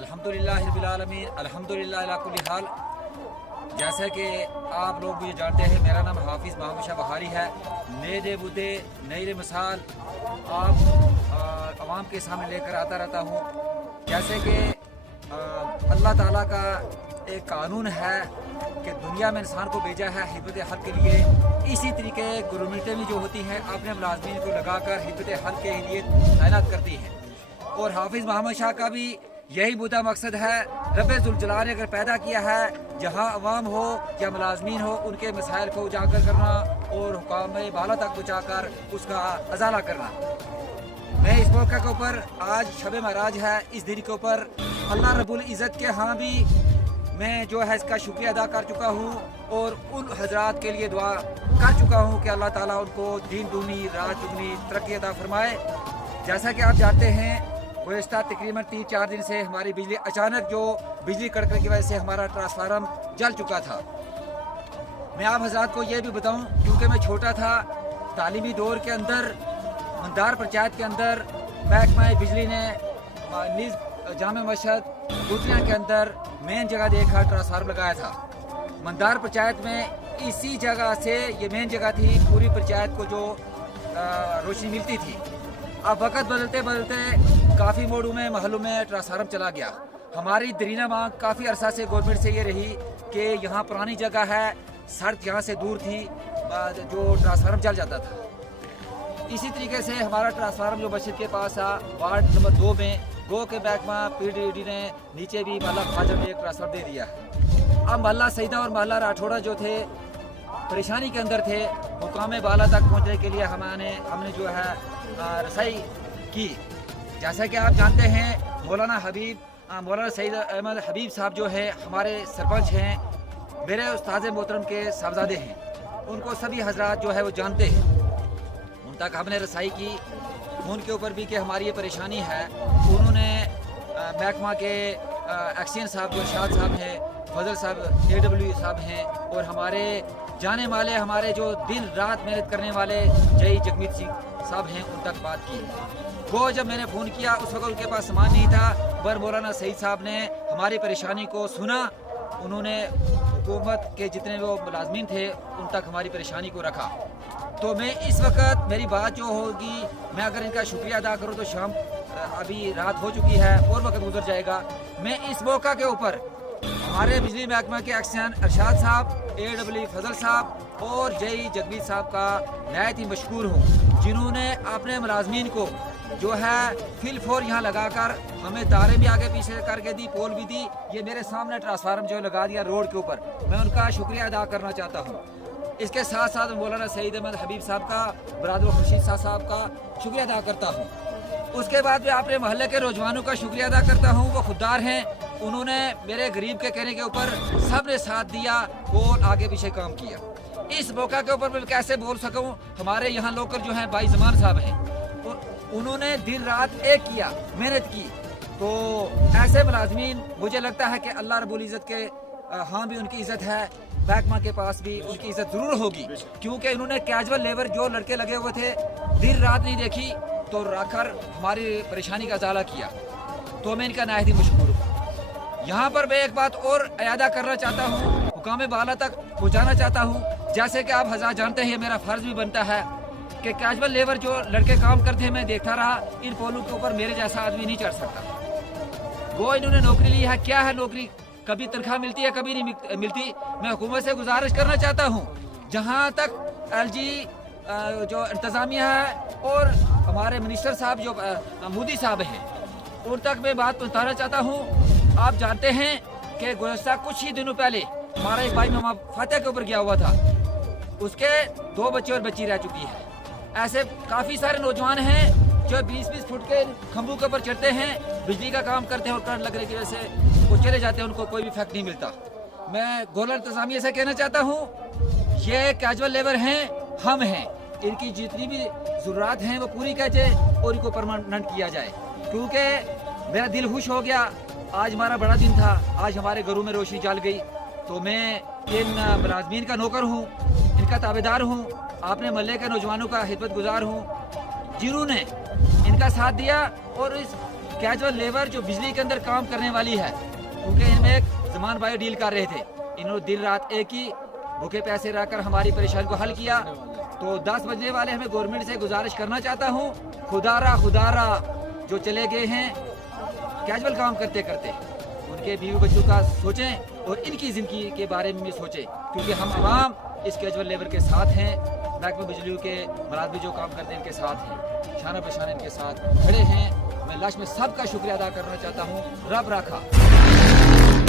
अल्हम्दुलिल्लाह रब्बिल आलमीन, अल्हम्दुलिल्लाह अला कुल्ली हाल। जैसा कि आप लोग मुझे जानते हैं, मेरा नाम हाफिज़ मोहम्मद शाह बहारी है। नए मुद्दे, नई मिसाल आप आवाम के सामने लेकर आता रहता हूँ। जैसे कि अल्लाह ताला का एक कानून है कि दुनिया में इंसान को भेजा है हिदमत हक़ के लिए। इसी तरीके गवर्नमेंटें भी जो होती हैं अपने मुलाजमीन को लगाकर हिदमत हक़ के लिए तैनात करती हैं, और हाफिज़ मोहम्मद शाह का भी यही मुद्दा मकसद है। रब्बे ज़ुल जलाल ने अगर पैदा किया है, जहाँ अवाम हो या मुलाजमीन हो, उनके मसाइल को उजागर करना और हुकाम बाला तक पहुँचाकर उसका अजाला करना। मैं इस मौके के ऊपर आज शब महराज है, इस दिन के ऊपर अल्लाह रब्बुल इज़्ज़त के यहाँ भी मैं जो है इसका शुक्रिया अदा कर चुका हूँ और उन हजरात के लिए दुआ कर चुका हूँ कि अल्लाह ताला उनको दिन दूनी रात दुगनी तरक्की अदा फरमाए। जैसा कि आप जानते हैं, गुज़िश्ता तकरीबन 3-4 दिन से हमारी बिजली अचानक जो बिजली कड़कने की वजह से हमारा ट्रांसफार्मर जल चुका था। मैं आप हजरात को ये भी बताऊं, क्योंकि मैं छोटा था, तालीमी दौर के अंदर मंदार पंचायत के अंदर महकमा बिजली ने जामे मस्जिद गुटिया के अंदर मेन जगह देखा ट्रांसफार्मर लगाया था। मंदार पंचायत में इसी जगह से ये मेन जगह थी, पूरी पंचायत को जो रोशनी मिलती थी। अब वक्त बदलते बदलते काफ़ी मोड़ों में महलों में ट्रांसफार्मर चला गया। हमारी दरीना मांग काफ़ी अरसा से गवर्नमेंट से ये रही कि यहाँ पुरानी जगह है, सड़क यहाँ से दूर थी, जो ट्रांसफार्मर जल जाता था। इसी तरीके से हमारा ट्रांसफार्मर जो मस्जिद के पास था, वार्ड नंबर 2 में गो के महकमा PWD ने नीचे भी महल्ला फाजल में एक ट्रांसफार्मर दे दिया। अब महल्ला सईदा और महल्ला राठौड़ा जो थे परेशानी के अंदर थे, मुकाम बाला तक पहुँचने के लिए हमने जो है रसाई की। जैसा कि आप जानते हैं, मौलाना सईद अहमद हबीब साहब जो है हमारे सरपंच हैं, मेरे उस्ताद मोहतरम के साहबजादे हैं। उनको सभी हजरात जो है वो जानते हैं। उन तक हमने रसाई की, उनके ऊपर भी कि हमारी ये परेशानी है। उन्होंने महकमा के एक्सीन साहब जो शाद साहब हैं, फजल साहब AW साहब हैं, और हमारे जाने वाले हमारे जो दिन रात मेहनत करने वाले जय जगमीत सिंह साहब हैं, उन तक बात की। वो जब मैंने फ़ोन किया उस वक्त उनके पास सामान नहीं था, पर मौलाना सईद साहब ने हमारी परेशानी को सुना। उन्होंने हुकूमत के जितने वो मुलाजमीन थे उन तक हमारी परेशानी को रखा। तो मैं इस वक्त मेरी बात जो होगी, मैं अगर इनका शुक्रिया अदा करूँ तो शाम अभी रात हो चुकी है और वक्त गुजर जाएगा। मैं इस मौका के ऊपर हमारे बिजली महकमा के एक्शन अरशाद साहब, AW फजल साहब और जय जगमीत साहब का नहायत ही मशकूर हूँ, जिन्होंने अपने मुलाजमीन को जो है फिल फोर यहाँ लगाकर हमें तारे भी आगे पीछे करके दी, पोल भी दी। ये मेरे सामने ट्रांसफार्मर जो लगा दिया रोड के ऊपर, मैं उनका शुक्रिया अदा करना चाहता हूँ। इसके साथ साथ मौलाना सईद अहमद हबीब साहब का, बरादर खुर्शीद साहब का शुक्रिया अदा करता हूँ। उसके बाद मैं अपने मोहल्ले के नौजवानों का शुक्रिया अदा करता हूँ। वो खुददार हैं, उन्होंने मेरे गरीब के कहने के ऊपर सब ने साथ दिया और आगे पीछे काम किया। इस मौका के ऊपर मैं कैसे बोल सकूँ, हमारे यहाँ लोकल जो हैं भाई जमान साहब हैं, उन्होंने दिन रात एक किया, मेहनत की। तो ऐसे मुलाजमीन, मुझे लगता है कि अल्लाह रब्बुल इज़्ज़त के हाँ भी उनकी इज़्ज़त है, महकमा के पास भी उनकी इज़्ज़त ज़रूर होगी, क्योंकि इन्होंने कैजुअल लेबर जो लड़के लगे हुए थे दिन रात नहीं देखी, तो रखकर हमारी परेशानी का अजाला किया। तो मैं इनका नायत ही मशकूर हूँ। यहाँ पर मैं एक बात और अयादा करना चाहता हूँ, हुकाम बाला तक पहुँचाना चाहता हूँ। जैसे कि आप हज़रात जानते हैं, मेरा फ़र्ज़ भी बनता है कि कैजुअल लेबर जो लड़के काम करते हैं, मैं देखता रहा, इन पोलों के ऊपर मेरे जैसा आदमी नहीं चढ़ सकता। वो इन्होंने नौकरी ली है, क्या है नौकरी, कभी तनख्वाह मिलती है, कभी नहीं मिलती। मैं हुकूमत से गुजारिश करना चाहता हूँ, जहाँ तक LG जो इंतज़ामिया है और हमारे मिनिस्टर साहब जो मोदी साहब हैं, उन तक मैं बात पहुँचाना चाहता हूँ। आप जानते हैं कि गुज़श्ता कुछ ही दिनों पहले हमारा एक भाई मामा फातह के ऊपर गया हुआ था, उसके 2 बच्चे और बच्ची रह चुकी है। ऐसे काफ़ी सारे नौजवान हैं जो 20-20 फुट के खंभों के ऊपर चढ़ते हैं, बिजली का काम करते हैं और करंट लगने की वजह से वो चले जाते हैं, उनको कोई भी इफेक्ट नहीं मिलता। मैं गवर्नर इंतजामिया से कहना चाहता हूँ, ये कैजुअल लेबर हैं, हम हैं, इनकी जितनी भी ज़रूरत हैं वो पूरी की जाए और इनको परमानेंट किया जाए। क्योंकि मेरा दिल खुश हो गया, आज हमारा बड़ा दिन था, आज हमारे घरों में रोशनी जल गई। तो मैं इन मुलाजमीन का नौकर हूँ, इनका ताबेदार हूँ, अपने महल्ले के नौजवानों का खिदमत गुजार हूँ, जिन्होंने इनका साथ दिया और इस कैजुअल लेबर जो बिजली के अंदर काम करने वाली है, क्योंकि इनमें एक जमान भाई डील कर रहे थे, इन्होंने दिन रात एक ही भूखे पैसे रहकर हमारी परेशानी को हल किया। तो 10 बजने वाले हमें गवर्नमेंट से गुजारिश करना चाहता हूँ, खुदारा जो चले गए हैं कैजुअल काम करते करते, उनके बीवी बच्चों का सोचें और इनकी ज़िंदगी के बारे में भी सोचें, क्योंकि हम आवाम इस कैजुअल लेबर के साथ हैं। महकमे बिजली के मुलाजमी जो काम करते हैं इनके साथ हैं, शाना बशाना इनके साथ खड़े हैं। मैं लाश में सबका शुक्रिया अदा करना चाहता हूँ। रब रखा।